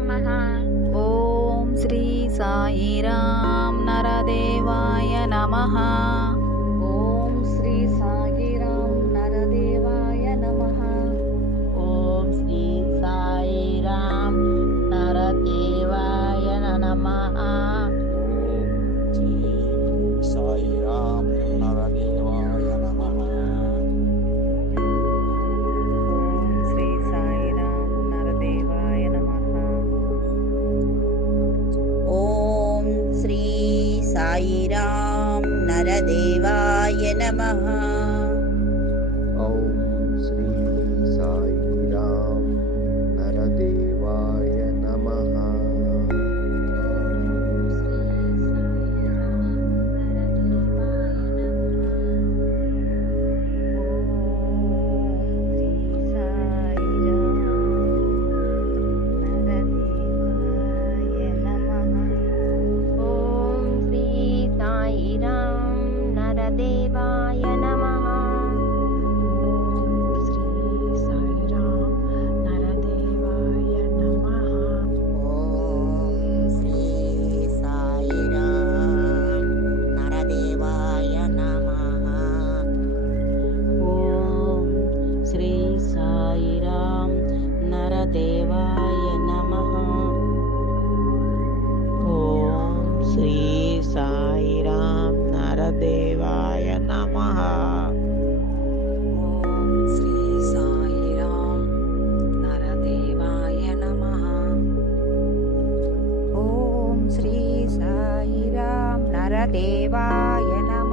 नमः। ॐ श्री साई राम नरदेवाय नमः। దేవాయ నమ.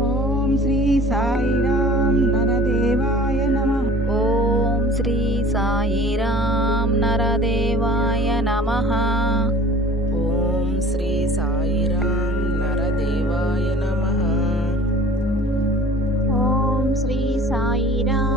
ఓం శ్రీ సాయిరామ్ నరదేవాయ నమ. ఓం శ్రీ సాయిరామ్ నరదేవాయ నమ. ఓం శ్రీ సాయిరామ్ నరదేవాయ నమ. ఓం శ్రీ సాయిరామ్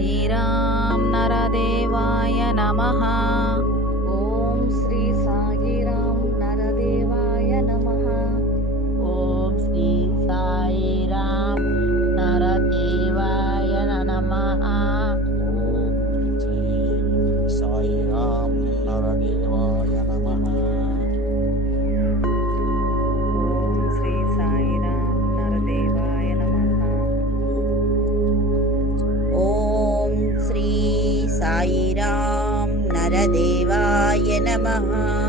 साईराम नरदेवाय नमः Namaha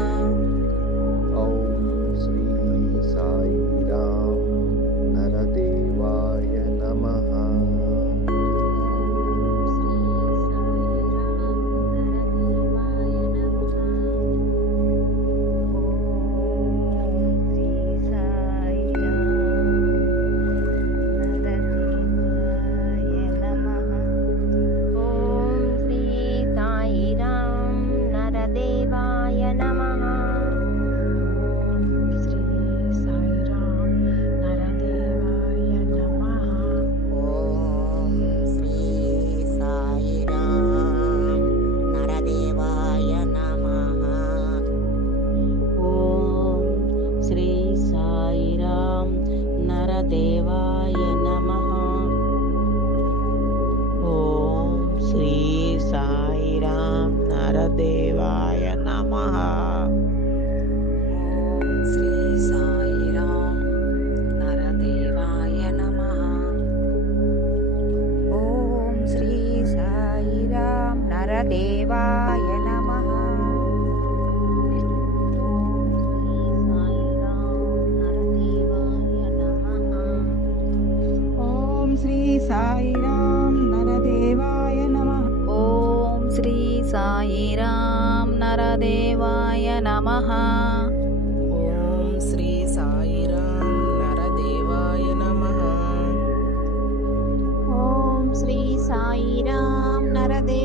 சாயிராம் நரதே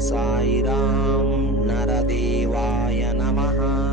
सायि रां नरदेवाय नमः।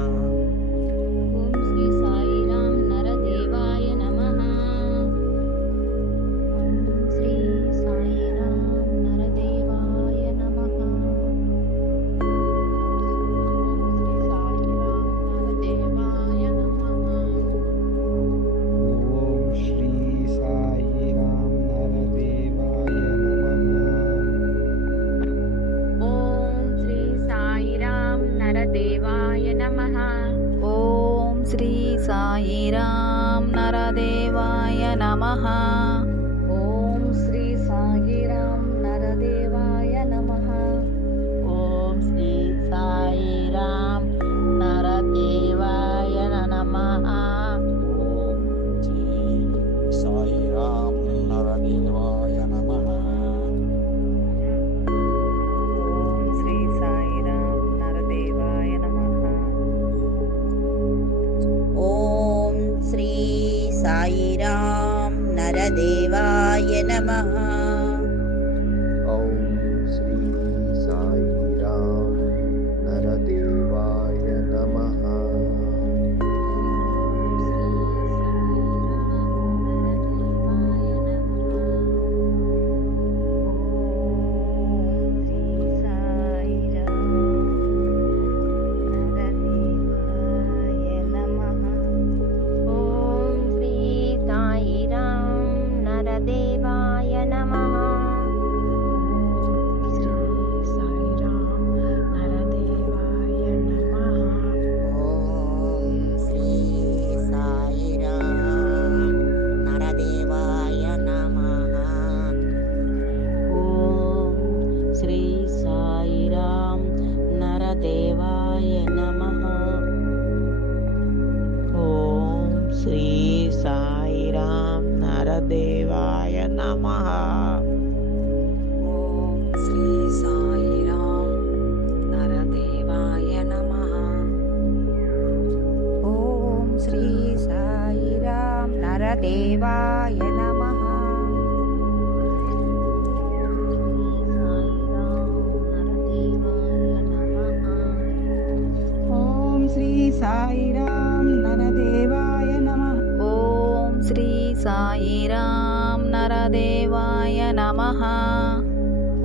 சாயிராம் நரதேவாய நமஹா. సాయిరాం నరదేవాయ నమ. ఓం శ్రీ సాయిరాం నరదేవాయ నమ.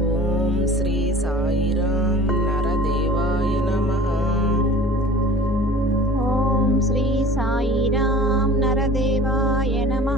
ఓం శ్రీ సాయిరాం నరదేవాయ నమ. ఓం శ్రీ సాయిరాం నరదేవాయ నమ.